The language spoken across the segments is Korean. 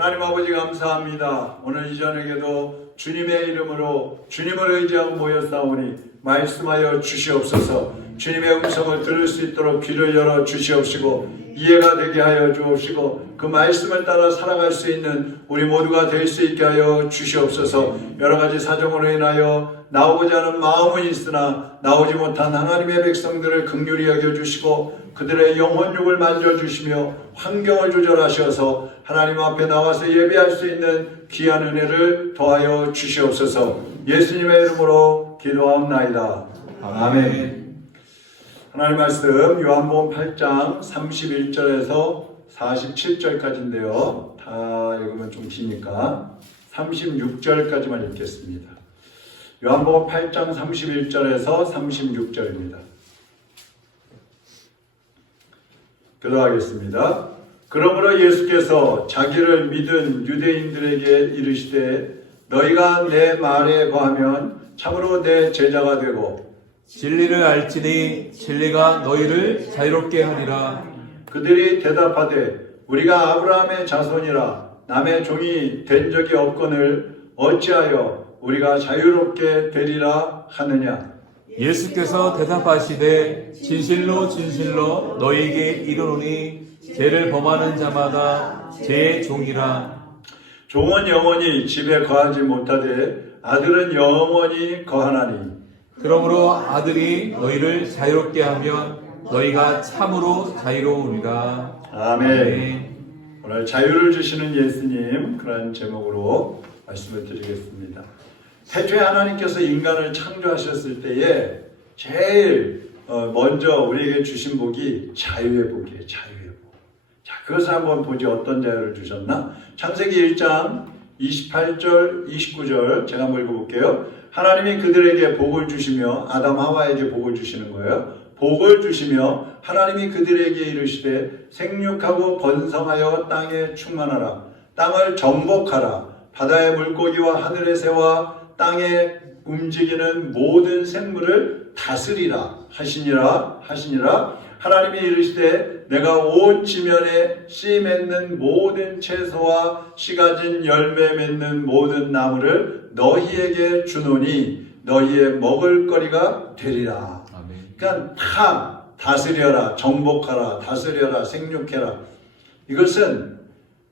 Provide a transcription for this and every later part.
하나님 아버지 감사합니다. 오늘 이 저녁에도 주님의 이름으로 주님을 의지하고 모였사오니 말씀하여 주시옵소서. 주님의 음성을 들을 수 있도록 귀를 열어 주시옵시고 이해가 되게 하여 주옵시고 그 말씀을 따라 살아갈 수 있는 우리 모두가 될 수 있게 하여 주시옵소서. 여러가지 사정으로 인하여 나오고자 하는 마음은 있으나 나오지 못한 하나님의 백성들을 긍휼히 여겨주시고 그들의 영혼육을 만져주시며 환경을 조절하셔서 하나님 앞에 나와서 예배할 수 있는 귀한 은혜를 더하여 주시옵소서. 예수님의 이름으로 기도하옵나이다. 아멘. 하나님 말씀 요한복음 8장 31절에서 47절까지인데요. 다 읽으면 좀 기니까 36절까지만 읽겠습니다. 요한복음 8장 31절에서 36절입니다. 기도하겠습니다. 그러므로 예수께서 자기를 믿은 유대인들에게 이르시되 너희가 내 말에 거하면 참으로 내 제자가 되고 진리를 알지니 진리가 너희를 자유롭게 하리라. 그들이 대답하되 우리가 아브라함의 자손이라 남의 종이 된 적이 없거늘 어찌하여 우리가 자유롭게 되리라 하느냐. 예수께서 대답하시되 진실로 진실로 너희에게 이르노니 죄를 범하는 자마다 죄의 종이라. 종은 영원히 집에 거하지 못하되 아들은 영원히 거하나니 그러므로 아들이 너희를 자유롭게 하면 너희가 참으로 자유로우리라. 아멘. 오늘 자유를 주시는 예수님 그런 제목으로 말씀을 드리겠습니다. 태초에 하나님께서 인간을 창조하셨을 때에 제일 먼저 우리에게 주신 복이 자유의 복이에요. 자유의 복. 자, 그것을 한번 보지. 어떤 자유를 주셨나? 창세기 1장 28절 29절 제가 한번 읽어볼게요. 하나님이 그들에게 복을 주시며 아담 하와에게 복을 주시는 거예요. 복을 주시며 하나님이 그들에게 이르시되 생육하고 번성하여 땅에 충만하라. 땅을 정복하라. 바다의 물고기와 하늘의 새와 땅에 움직이는 모든 생물을 다스리라 하시니라. 하나님이 이르시되 내가 온 지면에 씨 맺는 모든 채소와 씨 가진 열매 맺는 모든 나무를 너희에게 주노니 너희의 먹을 거리가 되리라. 아멘. 그러니까 다 다스려라, 정복하라, 다스려라, 생육해라. 이것은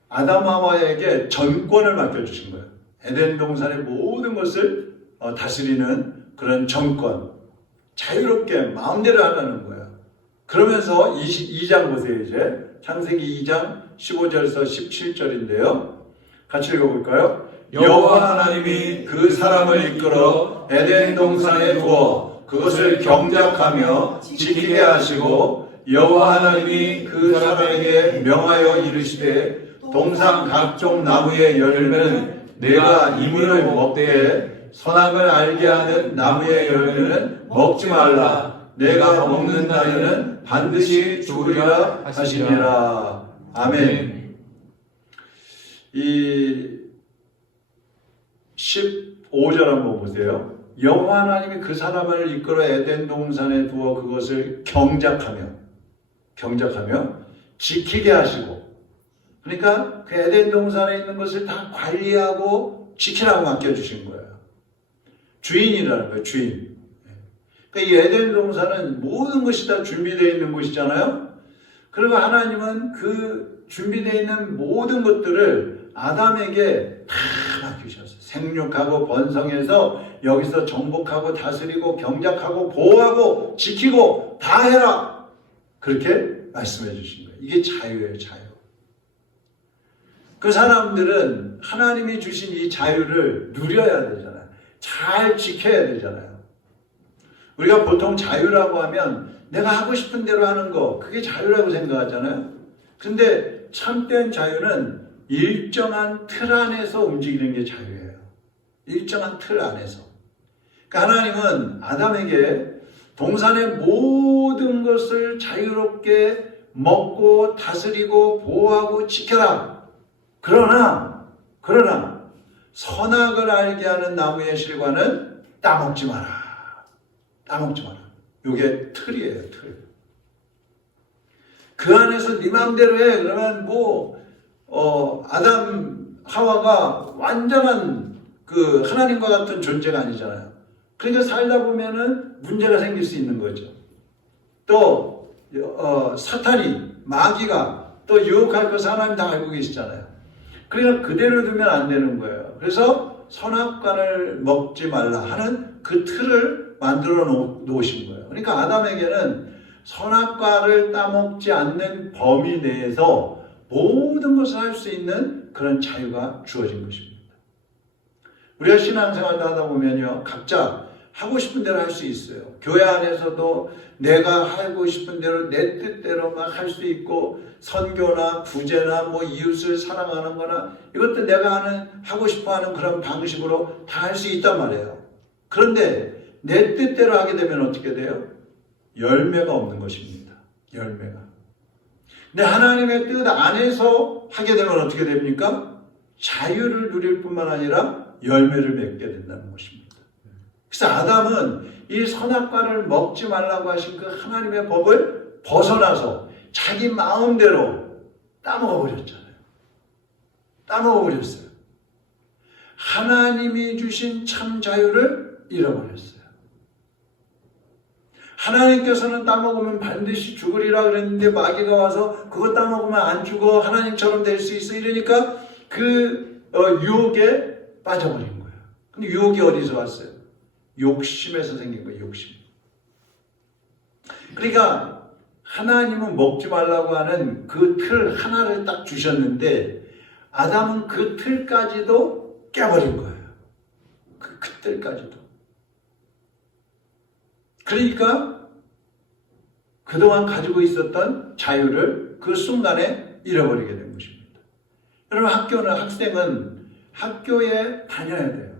아담 하와에게 전권을 맡겨주신 거예요. 에덴 동산의 모든 것을 다스리는 그런 정권, 자유롭게 마음대로 하라는 거예요. 그러면서 22장 보세요. 이제 창세기 2장 15절에서 17절인데요. 같이 읽어볼까요? 여호와 하나님이 그 사람을 이끌어 에덴 동산에 두어 그것을 경작하며 지키게 하시고 여호와 하나님이 그 사람에게 명하여 이르시되 동산 각종 나무의 열매는 내가 이물을 먹되 선악을 알게 하는 나무의 열매는 먹지 말라. 내가 먹는 날에는 반드시 죽으리라 하시니라. 아멘. 이 15절 한번 보세요. 여호와 하나님이 그 사람을 이끌어 에덴 동산에 두어 그것을 경작하며 지키게 하시고, 그러니까 그 에덴 동산에 있는 것을 다 관리하고 지키라고 맡겨주신 거예요. 주인이라는 거예요. 주인. 그러니까 이 에덴 동산은 모든 것이 다 준비되어 있는 곳이잖아요. 그리고 하나님은 그 준비되어 있는 모든 것들을 아담에게 다 맡기셨어요. 생육하고 번성해서 여기서 정복하고 다스리고 경작하고 보호하고 지키고 다 해라. 그렇게 말씀해 주신 거예요. 이게 자유예요. 자유. 그 사람들은 하나님이 주신 이 자유를 누려야 되잖아요. 잘 지켜야 되잖아요. 우리가 보통 자유라고 하면 내가 하고 싶은 대로 하는 거, 그게 자유라고 생각하잖아요. 근데 참된 자유는 일정한 틀 안에서 움직이는 게 자유예요. 일정한 틀 안에서. 그러니까 하나님은 아담에게 동산의 모든 것을 자유롭게 먹고 다스리고 보호하고 지켜라. 그러나 선악을 알게 하는 나무의 실과는 따먹지 마라. 따먹지 마라. 이게 틀이에요. 틀. 그 안에서 네 마음대로 해. 그러면 아담 하와가 완전한 그 하나님과 같은 존재가 아니잖아요. 그러니까 살다 보면은 문제가 생길 수 있는 거죠. 또 사탄이 마귀가 또 유혹할 것을 하나님 다 알고 계시잖아요. 그러니까 그대로 두면 안 되는 거예요. 그래서 선악과를 먹지 말라 하는 그 틀을 만들어 놓으신 거예요. 그러니까 아담에게는 선악과를 따먹지 않는 범위 내에서 모든 것을 할 수 있는 그런 자유가 주어진 것입니다. 우리가 신앙생활도 하다 보면요, 각자 하고 싶은 대로 할 수 있어요. 교회 안에서도 내가 하고 싶은 대로 내 뜻대로 막 할 수 있고, 선교나 구제나 뭐 이웃을 사랑하는 거나 이것도 내가 하고 싶어 하는 그런 방식으로 다 할 수 있단 말이에요. 그런데 내 뜻대로 하게 되면 어떻게 돼요? 열매가 없는 것입니다. 열매가. 근데 하나님의 뜻 안에서 하게 되면 어떻게 됩니까? 자유를 누릴 뿐만 아니라 열매를 맺게 된다는 것입니다. 그래서 아담은 이 선악과를 먹지 말라고 하신 그 하나님의 법을 벗어나서 자기 마음대로 따먹어 버렸잖아요. 따먹어 버렸어요. 하나님이 주신 참 자유를 잃어버렸어요. 하나님께서는 따먹으면 반드시 죽으리라 그랬는데 마귀가 와서 그거 따먹으면 안 죽어, 하나님처럼 될 수 있어 이러니까 그 유혹에 빠져버린 거예요. 근데 유혹이 어디서 왔어요? 욕심에서 생긴 거예요. 욕심. 그러니까 하나님은 먹지 말라고 하는 그 틀 하나를 딱 주셨는데 아담은 그 틀까지도 깨버린 거예요. 그 틀까지도. 그러니까 그동안 가지고 있었던 자유를 그 순간에 잃어버리게 된 것입니다. 여러분, 학생은 학교에 다녀야 돼요.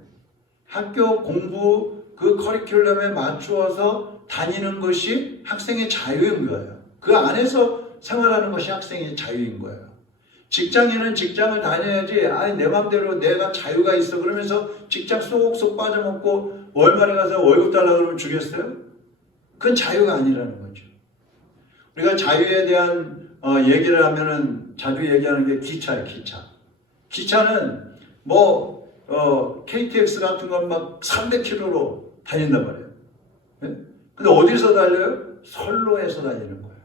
학교 공부 그 커리큘럼에 맞추어서 다니는 것이 학생의 자유인 거예요. 그 안에서 생활하는 것이 학생의 자유인 거예요. 직장인은 직장을 다녀야지, 아니 내 맘대로 내가 자유가 있어 그러면서 직장 쏙쏙 빠져먹고 월말에 가서 월급 달라고 그러면 주겠어요? 그건 자유가 아니라는 거죠. 우리가 자유에 대한 얘기를 하면은 자주 얘기하는 게 기차예요, 기차. 기차는 KTX 같은 건 막 300km로 다닌단 말이에요. 근데 어디서 달려요? 선로에서 다니는 거예요.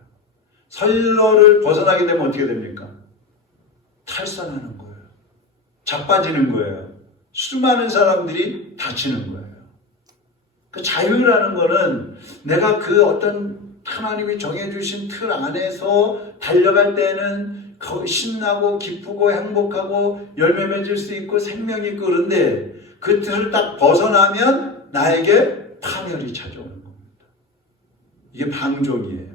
선로를 벗어나게 되면 어떻게 됩니까? 탈선하는 거예요. 자빠지는 거예요. 수많은 사람들이 다치는 거예요. 그 자유라는 거는 내가 그 어떤 하나님이 정해주신 틀 안에서 달려갈 때는 신나고 기쁘고 행복하고 열매 맺을 수 있고 생명이 있고 그런데 그 틀을 딱 벗어나면 나에게 파멸이 찾아오는 겁니다. 이게 방종이에요.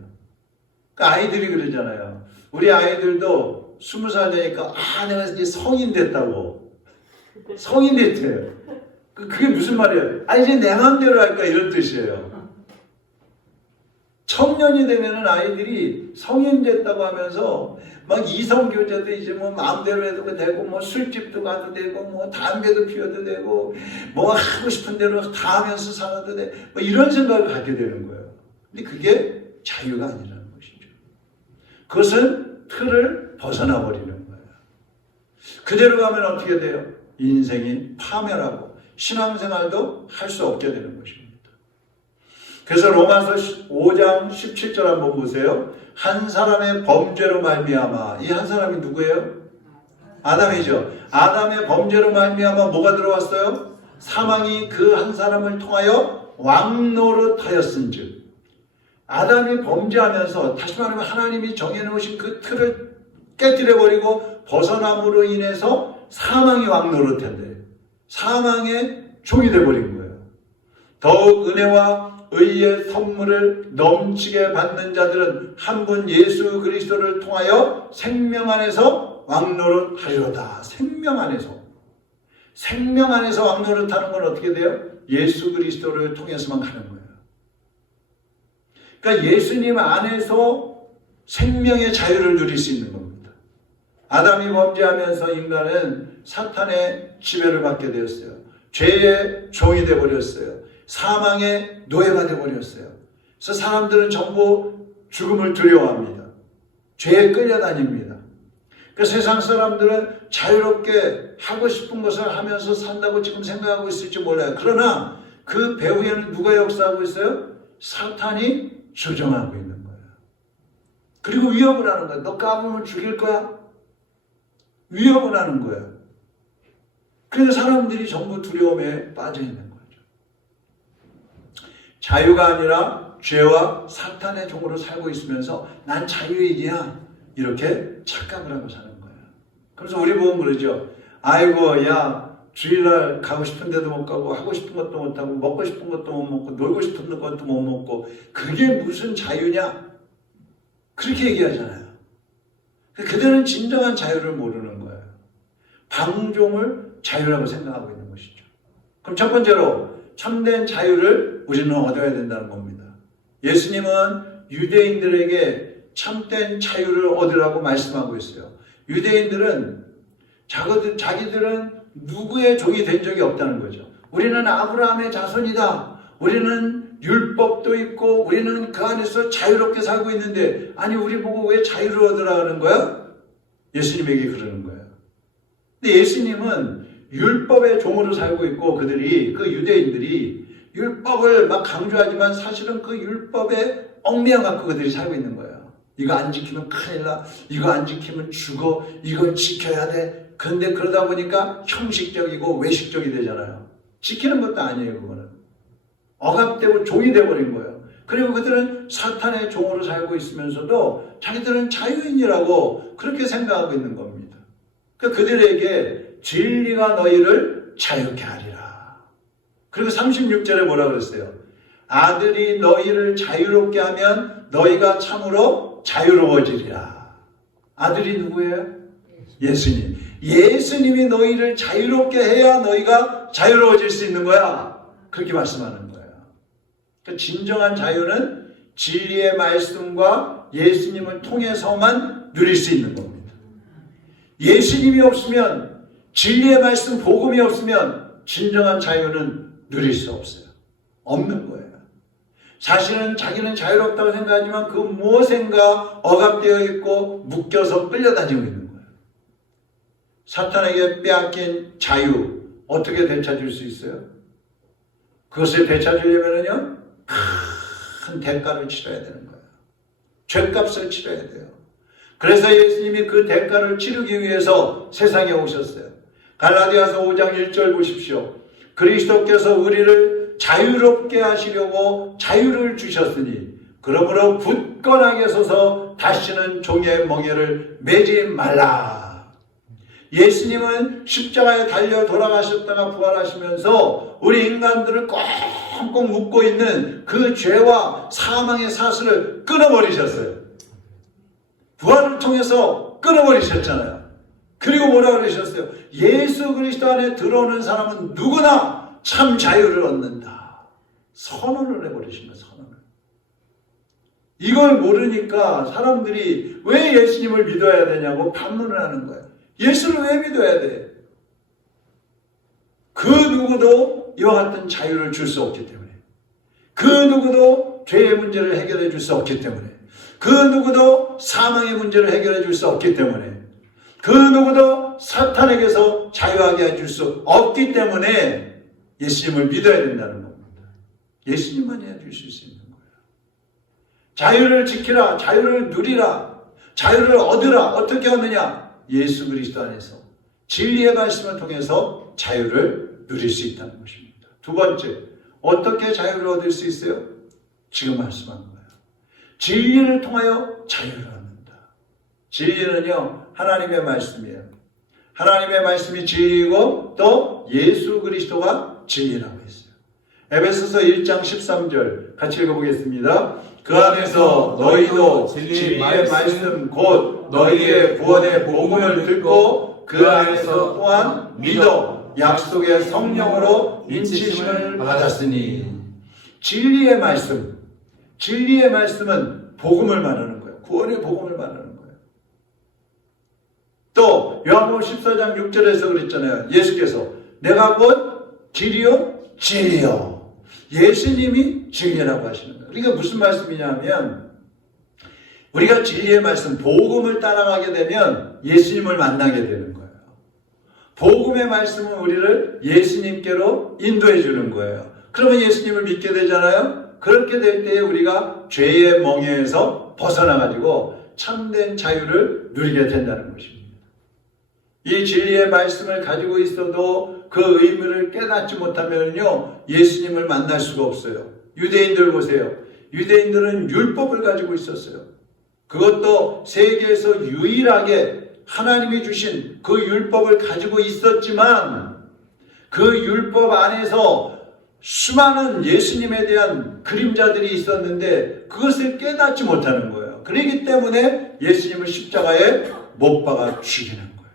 그러니까 아이들이 그러잖아요. 우리 아이들도 20살 되니까 내가 이제 성인 됐다고. 성인 됐대요. 그게 무슨 말이에요? 이제 내 마음대로 할까 이런 뜻이에요. 청년이 되면은 아이들이 성인 됐다고 하면서 막 이성교제도 이제 뭐 마음대로 해도 되고 뭐 술집도 가도 되고 뭐 담배도 피워도 되고 뭐 하고 싶은 대로 다 하면서 살아도 돼. 뭐 이런 생각을 갖게 되는 거예요. 근데 그게 자유가 아니라는 것이죠. 그것은 틀을 벗어나 버리는 거예요. 그대로 가면 어떻게 돼요? 인생이 파멸하고 신앙생활도 할 수 없게 되는 것입니다. 그래서 로마서 5장 17절 한번 보세요. 한 사람의 범죄로 말미암아, 이 한 사람이 누구예요? 아담이죠. 아담의 범죄로 말미암아 뭐가 들어왔어요? 사망이 그 한 사람을 통하여 왕노릇하였은즉. 아담이 범죄하면서 다시 말하면 하나님이 정해놓으신 그 틀을 깨뜨려버리고 벗어남으로 인해서 사망이 왕노릇한대요. 사망의 종이 되어버린 거예요. 더욱 은혜와 의의 선물을 넘치게 받는 자들은 한 분 예수 그리스도를 통하여 생명 안에서 왕노릇하리로다. 생명 안에서. 생명 안에서 왕노릇하는 건 어떻게 돼요? 예수 그리스도를 통해서만 가는 거예요. 그러니까 예수님 안에서 생명의 자유를 누릴 수 있는 겁니다. 아담이 범죄하면서 인간은 사탄의 지배를 받게 되었어요. 죄의 종이 되어버렸어요. 사망의 노예가 되어버렸어요. 그래서 사람들은 전부 죽음을 두려워합니다. 죄에 끌려다닙니다. 그 세상 사람들은 자유롭게 하고 싶은 것을 하면서 산다고 지금 생각하고 있을지 몰라요. 그러나 그 배후에는 누가 역사하고 있어요? 사탄이 조정하고 있는 거예요. 그리고 위협을 하는 거예요. 너 까불면 죽일 거야? 위협을 하는 거예요. 그래서 사람들이 전부 두려움에 빠져 있는 거죠. 자유가 아니라 죄와 사탄의 종으로 살고 있으면서 난 자유인이야 이렇게 착각을 하고 사는 거예요. 그래서 우리 보면 그러죠. 아이고 야 주일날 가고 싶은 데도 못 가고 하고 싶은 것도 못 하고 먹고 싶은 것도 못 먹고 놀고 싶은 것도 못 먹고 그게 무슨 자유냐? 그렇게 얘기하잖아요. 그들은 진정한 자유를 모르는 거예요. 방종을 자유라고 생각하고 있는 것이죠. 그럼 첫 번째로 참된 자유를 우리는 얻어야 된다는 겁니다. 예수님은 유대인들에게 참된 자유를 얻으라고 말씀하고 있어요. 유대인들은 자기들은 누구의 종이 된 적이 없다는 거죠. 우리는 아브라함의 자손이다. 우리는 율법도 있고 우리는 그 안에서 자유롭게 살고 있는데 아니 우리 보고 왜 자유를 얻으라 하는 거야? 예수님에게 그러는 거예요. 근데 예수님은 율법의 종으로 살고 있고 그들이 그 유대인들이 율법을 막 강조하지만 사실은 그 율법에 얽매여 갖고 그들이 살고 있는 거예요. 이거 안 지키면 큰일 나. 이거 안 지키면 죽어. 이걸 지켜야 돼. 그런데 그러다 보니까 형식적이고 외식적이 되잖아요. 지키는 것도 아니에요. 그거는. 억압되고 종이 되어버린 거예요. 그리고 그들은 사탄의 종으로 살고 있으면서도 자기들은 자유인이라고 그렇게 생각하고 있는 겁니다. 그러니까 그들에게 진리가 너희를 자유케 하리라. 그리고 36절에 뭐라 그랬어요? 아들이 너희를 자유롭게 하면 너희가 참으로 자유로워지리라. 아들이 누구예요? 예수님. 예수님이 너희를 자유롭게 해야 너희가 자유로워질 수 있는 거야. 그렇게 말씀하는 거예요. 그러니까 진정한 자유는 진리의 말씀과 예수님을 통해서만 누릴 수 있는 겁니다. 예수님이 없으면 진리의 말씀, 복음이 없으면 진정한 자유는 누릴 수 없어요. 없는 거예요. 자신은 자기는 자유롭다고 생각하지만 그 무엇인가 억압되어 있고 묶여서 끌려다니고 있는 거예요. 사탄에게 빼앗긴 자유 어떻게 되찾을 수 있어요? 그것을 되찾으려면요 큰 대가를 치러야 되는 거예요. 죗값을 치러야 돼요. 그래서 예수님이 그 대가를 치르기 위해서 세상에 오셨어요. 갈라디아서 5장 1절 보십시오. 그리스도께서 우리를 자유롭게 하시려고 자유를 주셨으니 그러므로 굳건하게 서서 다시는 종의 멍에를 매지 말라. 예수님은 십자가에 달려 돌아가셨다가 부활하시면서 우리 인간들을 꽁꽁 묶고 있는 그 죄와 사망의 사슬을 끊어버리셨어요. 부활을 통해서 끊어버리셨잖아요. 그리고 뭐라 그러셨어요? 예수 그리스도 안에 들어오는 사람은 누구나 참 자유를 얻는다. 선언을 해버리신 거예요. 선언을. 이걸 모르니까 사람들이 왜 예수님을 믿어야 되냐고 반문을 하는 거예요. 예수를 왜 믿어야 돼? 그 누구도 이와 같은 자유를 줄 수 없기 때문에, 그 누구도 죄의 문제를 해결해 줄 수 없기 때문에, 그 누구도 사망의 문제를 해결해 줄 수 없기 때문에, 그 누구도 사탄에게서 자유하게 해줄 수 없기 때문에 예수님을 믿어야 된다는 겁니다. 예수님만이 해줄 수 있는 거예요. 자유를 지키라, 자유를 누리라, 자유를 얻으라. 어떻게 얻느냐? 예수 그리스도 안에서 진리의 말씀을 통해서 자유를 누릴 수 있다는 것입니다. 두 번째, 어떻게 자유를 얻을 수 있어요? 지금 말씀한 거예요. 진리를 통하여 자유를 얻는다. 진리는요, 하나님의 말씀이에요. 하나님의 말씀이 진리이고 또 예수 그리스도가 진리라고 했어요. 에베소서 1장 13절 같이 읽어보겠습니다. 그 안에서 너희도 진리의 말씀 곧 너희의 구원의 복음을 듣고 그 안에서 또한 믿어 약속의 성령으로 인치심을 받았으니. 진리의 말씀, 진리의 말씀은 복음을 말하는 거예요. 구원의 복음을 말하는 거예요. 또 요한복음 14장 6절에서 그랬잖아요. 예수께서 내가 곧 길이요 진리요. 예수님이 진리라고 하시는 거예요. 그러니까 무슨 말씀이냐면 우리가 진리의 말씀, 복음을 따라가게 되면 예수님을 만나게 되는 거예요. 복음의 말씀은 우리를 예수님께로 인도해 주는 거예요. 그러면 예수님을 믿게 되잖아요. 그렇게 될 때에 우리가 죄의 멍에에서 벗어나가지고 참된 자유를 누리게 된다는 것입니다. 이 진리의 말씀을 가지고 있어도 그 의미를 깨닫지 못하면요, 예수님을 만날 수가 없어요. 유대인들 보세요. 유대인들은 율법을 가지고 있었어요. 그것도 세계에서 유일하게 하나님이 주신 그 율법을 가지고 있었지만 그 율법 안에서 수많은 예수님에 대한 그림자들이 있었는데 그것을 깨닫지 못하는 거예요. 그렇기 때문에 예수님을 십자가에 못 박아 죽이는 거예요.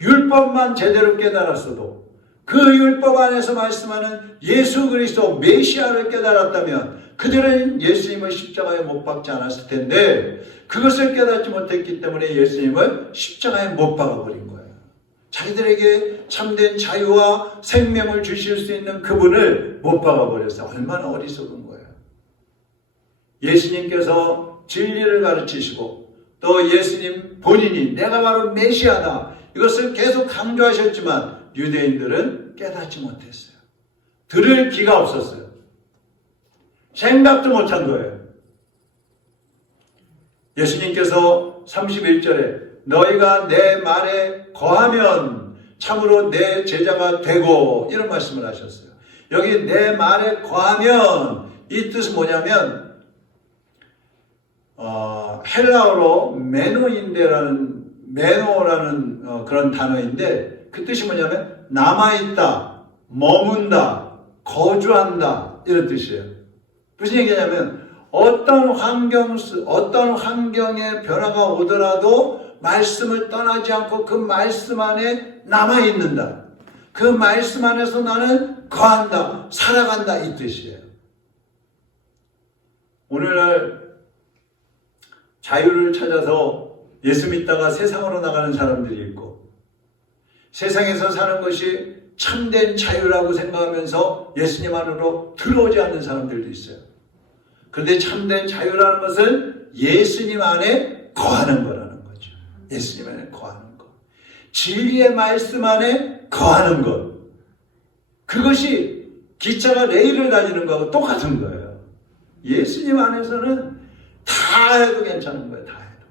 율법만 제대로 깨달았어도 그 율법 안에서 말씀하는 예수 그리스도 메시아를 깨달았다면 그들은 예수님을 십자가에 못 박지 않았을 텐데 그것을 깨닫지 못했기 때문에 예수님을 십자가에 못 박아버린 거예요. 자기들에게 참된 자유와 생명을 주실 수 있는 그분을 못 박아버렸어요. 얼마나 어리석은 거예요. 예수님께서 진리를 가르치시고 또 예수님 본인이 내가 바로 메시아다 이것을 계속 강조하셨지만 유대인들은 깨닫지 못했어요. 들을 귀가 없었어요. 생각도 못한 거예요. 예수님께서 31절에 너희가 내 말에 거하면 참으로 내 제자가 되고 이런 말씀을 하셨어요. 여기 내 말에 거하면 이 뜻은 뭐냐면 헬라어로 메노라는 그런 단어인데 그 뜻이 뭐냐면 남아있다, 머문다, 거주한다 이런 뜻이에요. 무슨 얘기냐면 어떤 환경의 변화가 오더라도 말씀을 떠나지 않고 그 말씀 안에 남아있는다. 그 말씀 안에서 나는 거한다, 살아간다 이 뜻이에요. 오늘날 자유를 찾아서 예수 믿다가 세상으로 나가는 사람들이 있고 세상에서 사는 것이 참된 자유라고 생각하면서 예수님 안으로 들어오지 않는 사람들도 있어요. 그런데 참된 자유라는 것은 예수님 안에 거하는 거라는 거죠. 예수님 안에 거하는 것. 진리의 말씀 안에 거하는 것. 그것이 기차가 레일을 다니는 거하고 똑같은 거예요. 예수님 안에서는 다 해도 괜찮은 거예요. 다 해도.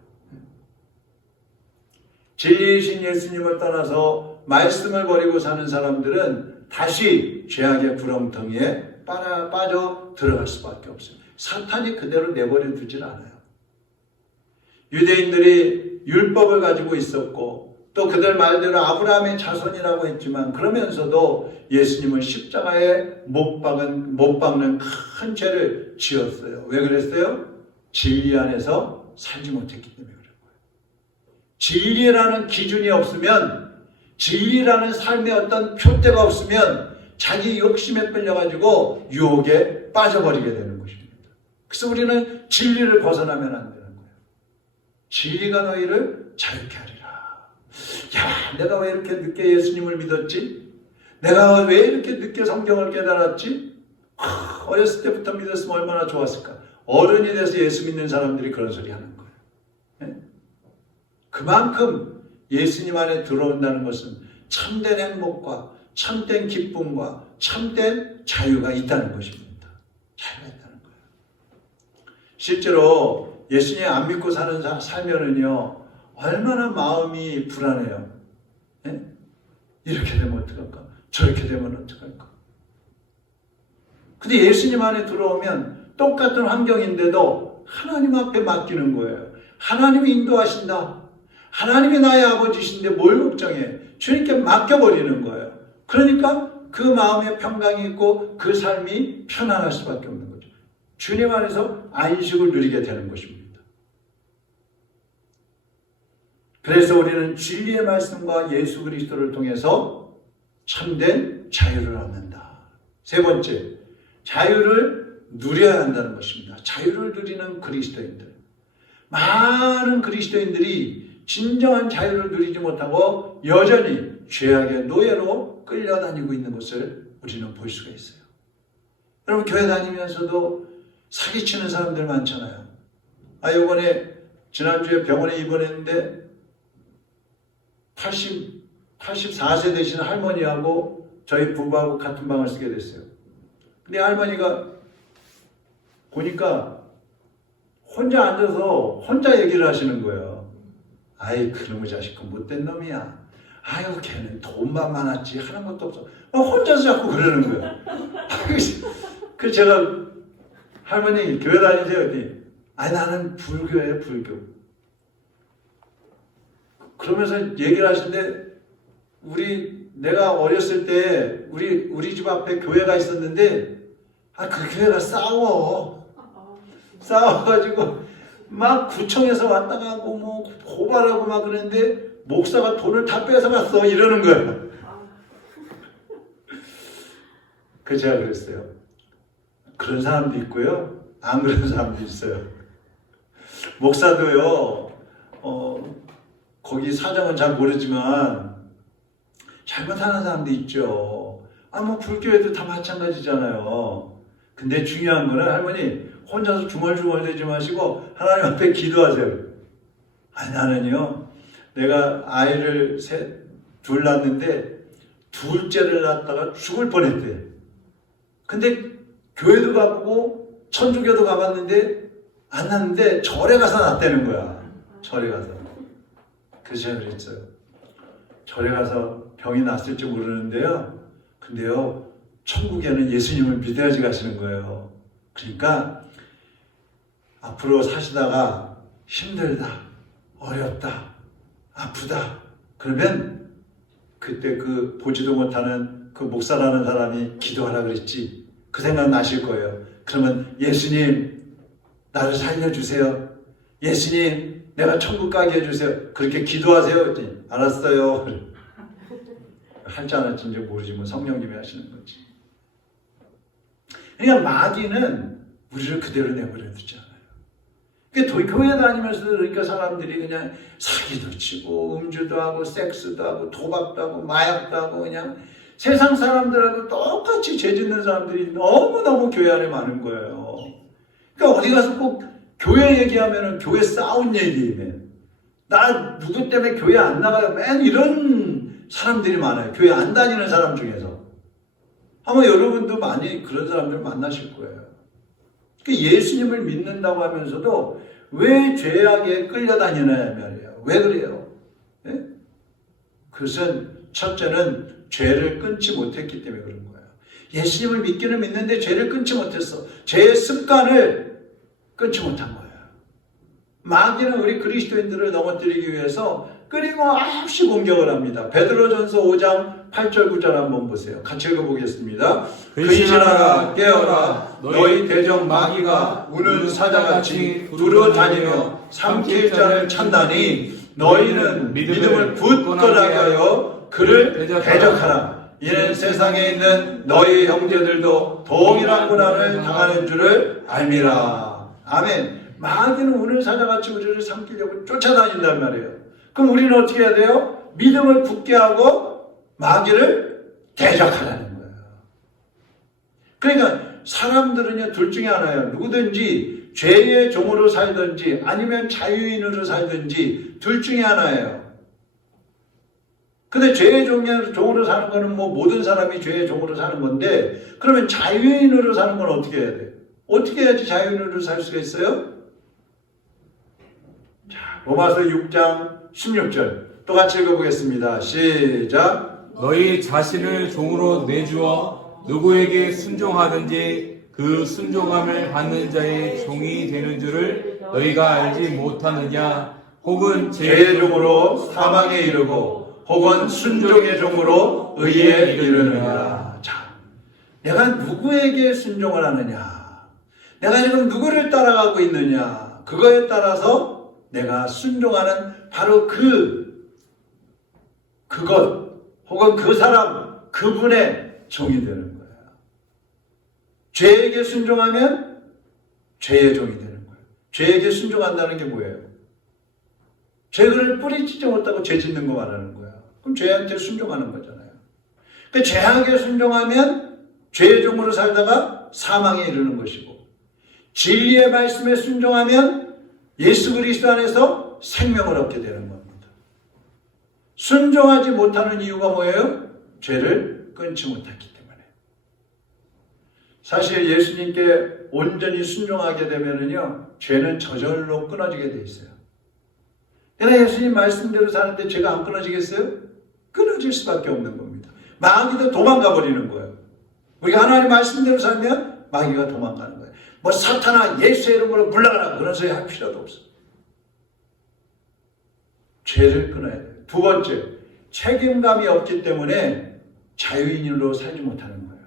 진리이신 예수님을 떠나서 말씀을 버리고 사는 사람들은 다시 죄악의 구렁텅이에 빠져 들어갈 수밖에 없어요. 사탄이 그대로 내버려 두질 않아요. 유대인들이 율법을 가지고 있었고 또 그들 말대로 아브라함의 자손이라고 했지만 그러면서도 예수님은 십자가에 못 박는 큰 죄를 지었어요. 왜 그랬어요? 진리 안에서 살지 못했기 때문에 그런 거예요. 진리라는 기준이 없으면 진리라는 삶의 어떤 표대가 없으면 자기 욕심에 끌려가지고 유혹에 빠져버리게 되는 것입니다. 그래서 우리는 진리를 벗어나면 안 되는 거예요. 진리가 너희를 자유케 하리라. 야, 내가 왜 이렇게 늦게 예수님을 믿었지? 내가 왜 이렇게 늦게 성경을 깨달았지? 어렸을 때부터 믿었으면 얼마나 좋았을까? 어른이 돼서 예수 믿는 사람들이 그런 소리 하는 거예요. 네? 그만큼 예수님 안에 들어온다는 것은 참된 행복과 참된 기쁨과 참된 자유가 있다는 것입니다. 자유가 있다는 거예요. 실제로 예수님 안 믿고 사는 살면은요 얼마나 마음이 불안해요. 네? 이렇게 되면 어떡할까? 저렇게 되면 어떡할까? 근데 예수님 안에 들어오면 똑같은 환경인데도 하나님 앞에 맡기는 거예요. 하나님이 인도하신다. 하나님이 나의 아버지신데 뭘 걱정해? 주님께 맡겨버리는 거예요. 그러니까 그 마음에 평강이 있고 그 삶이 편안할 수밖에 없는 거죠. 주님 안에서 안식을 누리게 되는 것입니다. 그래서 우리는 진리의 말씀과 예수 그리스도를 통해서 참된 자유를 얻는다. 세 번째, 자유를 누려야 한다는 것입니다. 자유를 누리는 그리스도인들. 많은 그리스도인들이 진정한 자유를 누리지 못하고 여전히 죄악의 노예로 끌려다니고 있는 것을 우리는 볼 수가 있어요. 여러분 교회 다니면서도 사기치는 사람들 많잖아요. 이번에 지난주에 병원에 입원했는데 84세 되신 할머니하고 저희 부부하고 같은 방을 쓰게 됐어요. 근데 할머니가 보니까 혼자 앉아서 혼자 얘기를 하시는 거예요. 아이, 그놈의 자식 그 못된 놈이야. 아유, 걔는 돈만 많았지 하는 것도 없어. 혼자서 자꾸 그러는 거예요. 그 제가 할머니 교회 다니세요? 그랬더니 아니, 나는 불교예요, 불교. 그러면서 얘기를 하시는데 내가 어렸을 때 우리 집 앞에 교회가 있었는데 그 교회가 싸워가지고 막 구청에서 왔다 가고 뭐 고발하고 막 그랬는데 목사가 돈을 다 뺏어갔어 이러는 거예요. 그 제가 그랬어요. 그런 사람도 있고요, 안 그런 사람도 있어요. 목사도요, 거기 사정은 잘 모르지만 잘못하는 사람도 있죠. 뭐 불교에도 다 마찬가지잖아요. 근데 중요한 거는 할머니 혼자서 중얼중얼 대지 마시고 하나님 앞에 기도하세요. 나는요, 내가 아이를 둘 낳았는데 둘째를 낳다가 죽을 뻔했대. 근데 교회도 가보고 천주교도 가봤는데 안 낳는데 절에 가서 낳았다는 거야. 절에 가서. 그래서 제가 그랬어요. 절에 가서 병이 났을지 모르는데요, 근데요, 천국에는 예수님을 믿어야지 가시는 거예요. 그러니까 앞으로 사시다가 힘들다, 어렵다, 아프다 그러면 그때 그 보지도 못하는 그 목사라는 사람이 기도하라 그랬지, 그 생각 나실 거예요. 그러면 예수님 나를 살려주세요, 예수님 내가 천국 가게 해주세요, 그렇게 기도하세요. 그랬더니 알았어요. 할지 안 할지 모르지만 성령님이 하시는 거지. 그러니까 마귀는 우리를 그대로 내버려 두지 않아요. 그러니까 교회 다니면서 그러니까 사람들이 그냥 사기도 치고 음주도 하고 섹스도 하고 도박도 하고 마약도 하고 그냥 세상 사람들하고 똑같이 죄 짓는 사람들이 너무너무 교회 안에 많은 거예요. 그러니까 어디 가서 꼭 교회 얘기하면은 교회 싸운 얘기면 나 누구 때문에 교회 안 나가요, 맨 이런 사람들이 많아요. 교회 안 다니는 사람 중에서. 아마 여러분도 많이 그런 사람들 만나실 거예요. 예수님을 믿는다고 하면서도 왜 죄악에 끌려다니냐 말이에요. 왜 그래요? 네? 그것은 첫째는 죄를 끊지 못했기 때문에 그런 거예요. 예수님을 믿기는 믿는데 죄를 끊지 못했어. 죄의 습관을 끊지 못한 거예요. 마귀는 우리 그리스도인들을 넘어뜨리기 위해서 끊임없이 공격을 합니다. 베드로전서 5장 8절 9절 한번 보세요. 같이 읽어보겠습니다. 근신하라 깨어라, 너희 대적 마귀가 우는 사자같이 두루다니며 삼킬 자를 찾나니 너희는 믿음을 굳건하게 하여 그를 대적하라. 이는 세상에 있는 너희 형제들도 동일한 고난을 당하는 줄을 알미라. 아멘. 마귀는 우는 사자같이 우리를 삼키려고 쫓아다닌단 말이에요. 그럼 우리는 어떻게 해야 돼요? 믿음을 굳게 하고 마귀를 대적하라는 거예요. 그러니까 사람들은요, 둘 중에 하나예요. 누구든지 죄의 종으로 살든지 아니면 자유인으로 살든지 둘 중에 하나예요. 근데 죄의 종으로 사는 거는 뭐 모든 사람이 죄의 종으로 사는 건데, 그러면 자유인으로 사는 건 어떻게 해야 돼요? 어떻게 해야지 자유인으로 살 수가 있어요? 자, 로마서 6장 16절 또 같이 읽어보겠습니다. 시작. 너희 자신을 종으로 내주어 누구에게 순종하든지 그 순종함을 받는 자의 종이 되는 줄을 너희가 알지 못하느냐? 혹은 죄의 종으로 사망에 이르고 혹은 순종의 종으로 의에 이르느니라. 자, 내가 누구에게 순종을 하느냐, 내가 지금 누구를 따라가고 있느냐, 그거에 따라서 내가 순종하는 바로 그것 혹은 그 사람, 그분의 종이 되는 거예요. 죄에게 순종하면 죄의 종이 되는 거예요. 죄에게 순종한다는 게 뭐예요? 죄를 뿌리치지 못하고 죄 짓는 거 말하는 거야. 그럼 죄한테 순종하는 거잖아요. 그러니까 죄악에 순종하면 죄의 종으로 살다가 사망에 이르는 것이고, 진리의 말씀에 순종하면 예수 그리스도 안에서 생명을 얻게 되는 겁니다. 순종하지 못하는 이유가 뭐예요? 죄를 끊지 못했기 때문에. 사실 예수님께 온전히 순종하게 되면은요, 죄는 저절로 끊어지게 돼 있어요. 내가 예수님 말씀대로 사는데 죄가 안 끊어지겠어요? 끊어질 수밖에 없는 겁니다. 마귀도 도망가 버리는 거예요. 우리가 하나님 말씀대로 살면 마귀가 도망가는 거예요. 뭐 사탄아 예수의 이름으로 물러가라 그런 소리 할 필요도 없어요. 죄를 끊어야 돼요. 두 번째, 책임감이 없기 때문에 자유인으로 살지 못하는 거예요.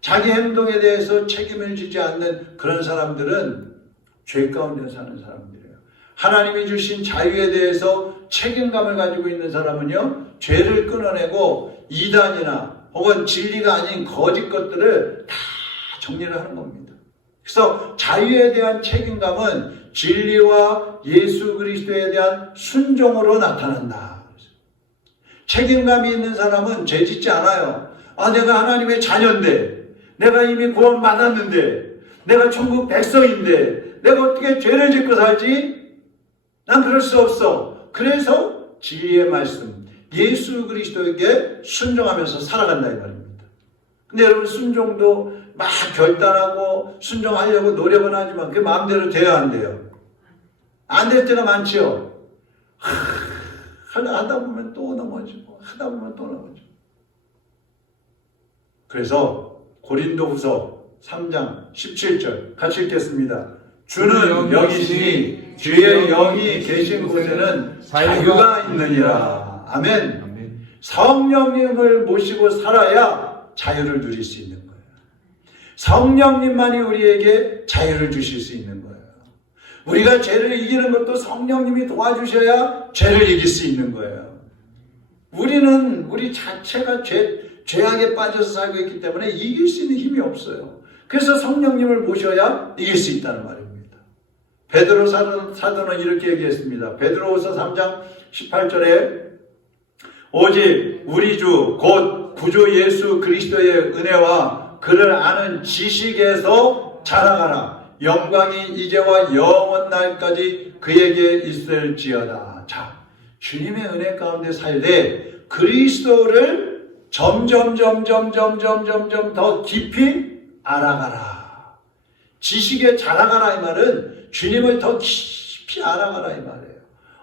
자기 행동에 대해서 책임을 지지 않는 그런 사람들은 죄 가운데 사는 사람들이에요. 하나님이 주신 자유에 대해서 책임감을 가지고 있는 사람은요, 죄를 끊어내고 이단이나 혹은 진리가 아닌 거짓 것들을 다 정리를 하는 겁니다. 그래서 자유에 대한 책임감은 진리와 예수 그리스도에 대한 순종으로 나타난다. 책임감이 있는 사람은 죄 짓지 않아요. 아, 내가 하나님의 자녀인데, 내가 이미 구원 받았는데, 내가 천국 백성인데, 내가 어떻게 죄를 짓고 살지? 난 그럴 수 없어. 그래서 진리의 말씀, 예수 그리스도에게 순종하면서 살아간다 이 말입니다. 근데 여러분, 순종도 막 결단하고 순종하려고 노력은 하지만 그게 마음대로 돼야 안 돼요. 안 될 때가 많지요. 하다 보면 또 넘어지고 하다 보면 또 넘어지고. 그래서 고린도후서 3장 17절 같이 읽겠습니다. 주는 여기시니 주의 영이 계신 곳에는 자유가 있느니라. 아멘. 성령님을 모시고 살아야 자유를 누릴 수 있는 거예요. 성령님만이 우리에게 자유를 주실 수 있는 거예요. 우리가 죄를 이기는 것도 성령님이 도와주셔야 죄를 이길 수 있는 거예요. 우리 자체가 죄악에 빠져서 살고 있기 때문에 이길 수 있는 힘이 없어요. 그래서 성령님을 모셔야 이길 수 있다는 말입니다. 베드로 사도는 이렇게 얘기했습니다. 베드로후서 3장 18절에 오직 우리 주 곧 구주 예수 그리스도의 은혜와 그를 아는 지식에서 자라가라. 영광이 이제와 영원 날까지 그에게 있을지어다. 자, 주님의 은혜 가운데 살되 그리스도를 점점 더 깊이 알아가라. 지식에 자라가라 이 말은 주님을 더 깊이 알아가라 이 말이에요.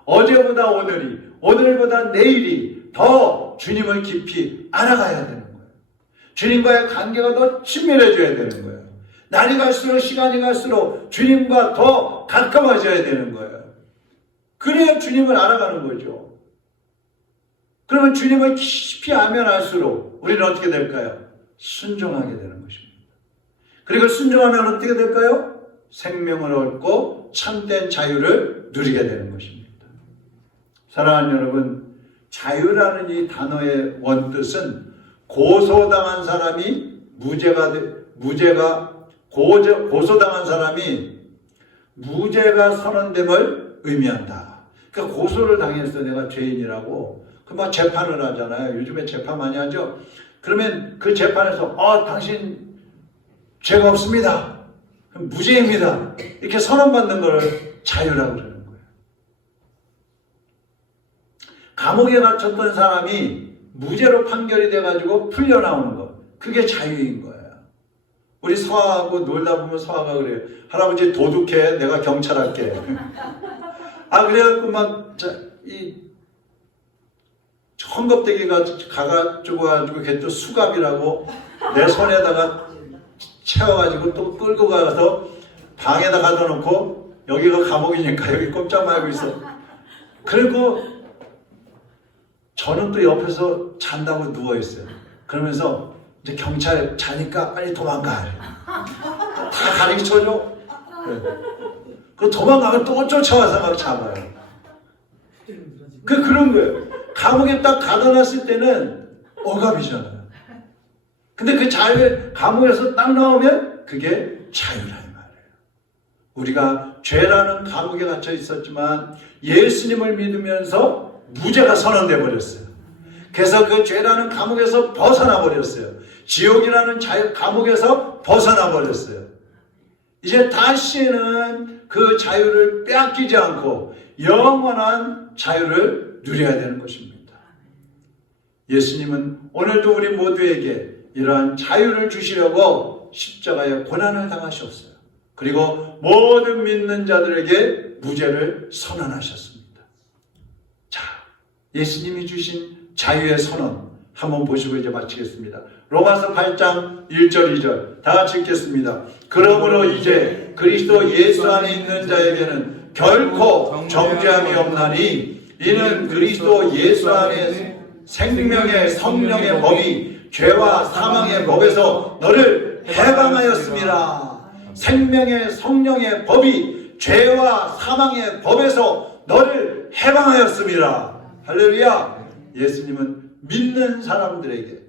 어제보다 오늘이, 오늘보다 내일이 더 주님을 깊이 알아가야 되는 거예요. 주님과의 관계가 더 친밀해져야 되는 거예요. 날이 갈수록 시간이 갈수록 주님과 더 가까워져야 되는 거예요. 그래야 주님을 알아가는 거죠. 그러면 주님을 깊이 알면 알수록 우리는 어떻게 될까요? 순종하게 되는 것입니다. 그리고 순종하면 어떻게 될까요? 생명을 얻고 참된 자유를 누리게 되는 것입니다. 사랑하는 여러분, 자유라는 이 단어의 원뜻은 고소당한 사람이 고소당한 사람이 무죄가 선언됨을 의미한다. 그러니까 고소를 당해서 내가 죄인이라고 그 막 재판을 하잖아요. 요즘에 재판 많이 하죠. 그러면 그 재판에서 당신 죄가 없습니다. 무죄입니다. 이렇게 선언받는 걸 자유라고 그러는 거예요. 감옥에 갇혔던 사람이 무죄로 판결이 돼가지고 풀려나오는 거. 그게 자유인 거예요. 우리 서하고 놀다 보면 서하가 그래요. 할아버지 도둑해. 내가 경찰 할게. 그래갖고 헝겊대기가 가가지고 걔 또 수갑이라고 내 손에다가 채워가지고 또 끌고 가서 방에다 가둬 놓고 여기가 감옥이니까 여기 꼼짝 말고 있어. 그리고 저는 또 옆에서 잔다고 누워있어요. 그러면서 이제 경찰 자니까 빨리 도망가. 다 가르쳐줘. 그 도망가면 또 쫓아와서 막 잡아요. 그런 거예요. 감옥에 딱 가둬놨을 때는 억압이잖아요. 근데 그 감옥에서 딱 나오면 그게 자유라 이 말이에요. 우리가 죄라는 감옥에 갇혀 있었지만 예수님을 믿으면서 무죄가 선언돼 버렸어요. 그래서 그 죄라는 감옥에서 벗어나 버렸어요. 지옥이라는 감옥에서 벗어나 버렸어요. 이제 다시는 그 자유를 빼앗기지 않고 영원한 자유를 누려야 되는 것입니다. 예수님은 오늘도 우리 모두에게 이러한 자유를 주시려고 십자가의 고난을 당하셨어요. 그리고 모든 믿는 자들에게 무죄를 선언하셨습니다. 자, 예수님이 주신 자유의 선언 한번 보시고 이제 마치겠습니다. 로마서 8장 1절 2절 다 같이 읽겠습니다. 그러므로 이제 그리스도 예수 안에 있는 자에게는 결코 정죄함이 없나니 이는 그리스도 예수 안에 생명의 성령의 법이 죄와 사망의 법에서 너를 해방하였습니다. 생명의 성령의 법이 죄와 사망의 법에서 너를 해방하였습니다. 할렐루야. 예수님은 믿는 사람들에게,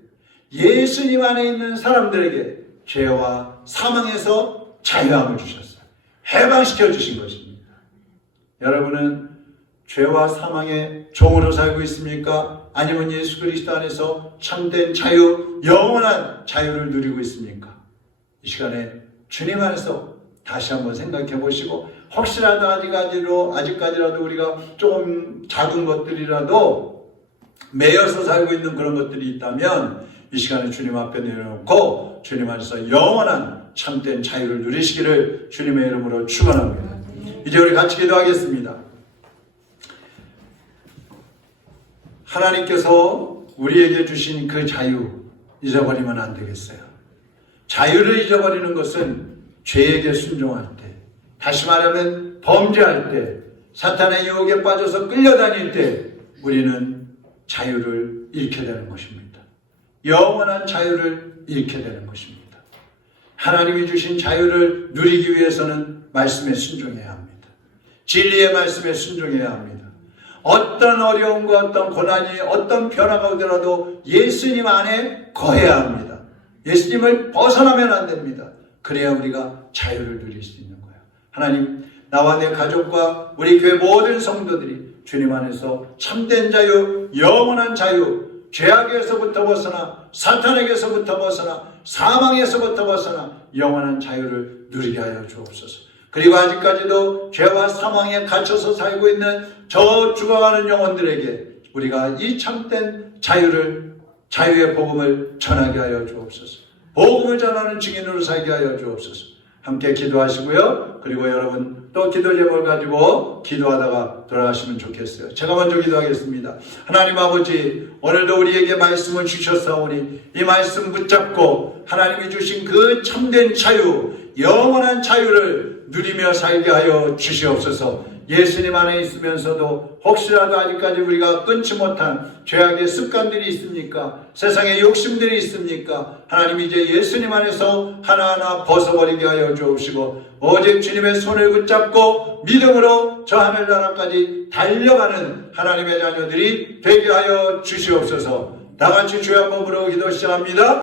예수님 안에 있는 사람들에게 죄와 사망에서 자유함을 주셨어요. 해방시켜 주신 것입니다. 여러분은 죄와 사망의 종으로 살고 있습니까? 아니면 예수 그리스도 안에서 참된 자유, 영원한 자유를 누리고 있습니까? 이 시간에 주님 안에서 다시 한번 생각해 보시고, 혹시라도 아직까지라도 우리가 조금 작은 것들이라도 매여서 살고 있는 그런 것들이 있다면 이 시간에 주님 앞에 내려놓고 주님 안에서 영원한 참된 자유를 누리시기를 주님의 이름으로 축원합니다. 이제 우리 같이 기도하겠습니다. 하나님께서 우리에게 주신 그 자유 잊어버리면 안 되겠어요. 자유를 잊어버리는 것은 죄에게 순종할 때, 다시 말하면 범죄할 때, 사탄의 유혹에 빠져서 끌려다닐 때 우리는 자유를 잃게 되는 것입니다. 영원한 자유를 잃게 되는 것입니다. 하나님이 주신 자유를 누리기 위해서는 말씀에 순종해야 합니다. 진리의 말씀에 순종해야 합니다. 어떤 어려움과 어떤 고난이, 어떤 변화가 오더라도 예수님 안에 거해야 합니다. 예수님을 벗어나면 안 됩니다. 그래야 우리가 자유를 누릴 수 있는 거예요. 하나님, 나와 내 가족과 우리 교회 모든 성도들이 주님 안에서 참된 자유, 영원한 자유, 죄악에서부터 벗어나, 사탄에게서부터 벗어나, 사망에서부터 벗어나 영원한 자유를 누리게 하여 주옵소서. 그리고 아직까지도 죄와 사망에 갇혀서 살고 있는 저 죽어가는 영혼들에게 우리가 이 참된 자유의 복음을 전하게 하여 주옵소서. 복음을 전하는 증인으로 살게 하여 주옵소서. 함께 기도하시고요. 그리고 여러분 또 기도 제목을 가지고 기도하다가 돌아가시면 좋겠어요. 제가 먼저 기도하겠습니다. 하나님 아버지, 오늘도 우리에게 말씀을 주셨사오니 이 말씀 붙잡고 하나님이 주신 그 참된 자유, 영원한 자유를 누리며 살게 하여 주시옵소서. 예수님 안에 있으면서도 혹시라도 아직까지 우리가 끊지 못한 죄악의 습관들이 있습니까? 세상의 욕심들이 있습니까? 하나님 이제 예수님 안에서 하나하나 벗어버리게 하여 주옵시고 오직 주님의 손을 붙잡고 믿음으로 저 하늘나라까지 달려가는 하나님의 자녀들이 되게 하여 주시옵소서. 다 같이 주여 한번 부르고 기도 시작합니다.